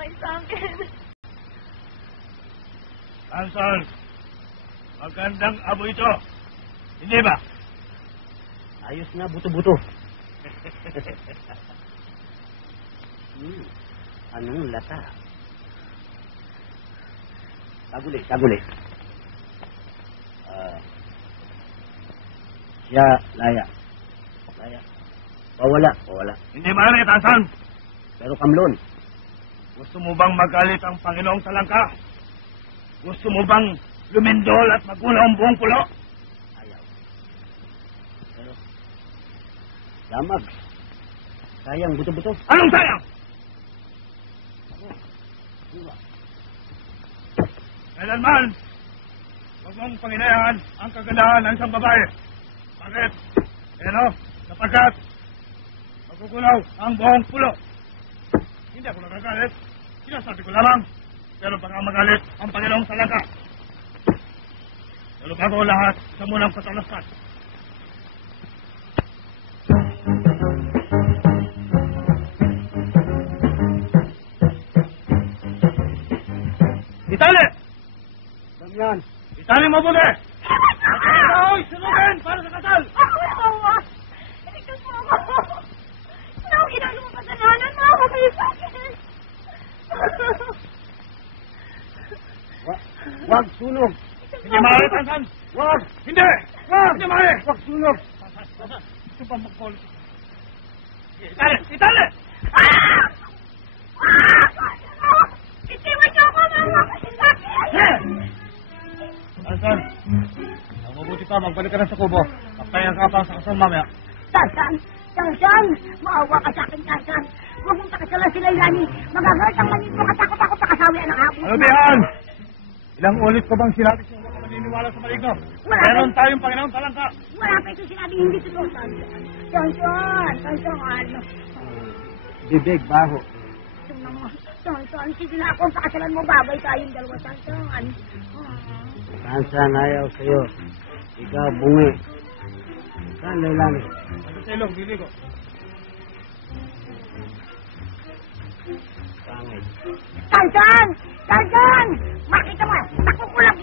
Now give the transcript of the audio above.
kayo sa akin. Hansel, magandang abo ito. Hindi ba? Ayos na, buto-buto. Anong lata? Taguli. Siya, Laya. Pawala. Hindi maaari, Hansel. Pero kamlon. Gusto mo bang magalit ang Panginoong Talangka? Gusto mo bang lumindol at magunaw ang buong pulo? Ayaw. Pero, damag. Sayang, buto-buto. Anong sayang? Kailanman, huwag mong panginayahan ang kagandahan ng isang babae. Bakit? Sapagkat magugunaw ang buong pulo. Hindi ako nagagalit. Sinasabi ko lamang. Pero baka magalit ang Panginoong Talangka. Pero bago lahat, sa munang patalastan. Itali! Damian! Itali mo muna! Hoy! Sunugin! Para sa kasal! Awa! Iligtas mo ako! Ano ang ginagawa mo kasalanan mo? Ako kayo sa akin! Wag sunog! Hindi maaari, Tansan! Wag! Hindi! Hindi maaari! Wag sunog! Ito ba mag-call? Itali! Itali! Ah! Itiwan niyo ako! Mawa kasi sa akin! Tansan! Ang mabuti pa, magbalik ka na sa kubo. Pagkaya ka pa sa kasal mamaya. Tansan! Maawa ka sa akin, Tansan! Huwag mong pakasalan si Lailani. Magagalit ang manin mo. Katakot-takot na kasawi ang hapon. Ano, Bihan? Ilang ulit ko bang sinabi siya huwag ka maniniwala sa maligno? Meron tayong Panginoong Talangka. Wala pa ito sinabi hindi totoo, Tansan! Tansan! Bibig, baho. Tansan, sige na ako. Pakasalan mo, babay tayong dalawa, Tansan. Tansan, ayaw sa'yo. Ikaw, bungi. Saan, Lailani? Ano sa ilong, bili ko. Pangit. Tansan! Makita mo, nakukulap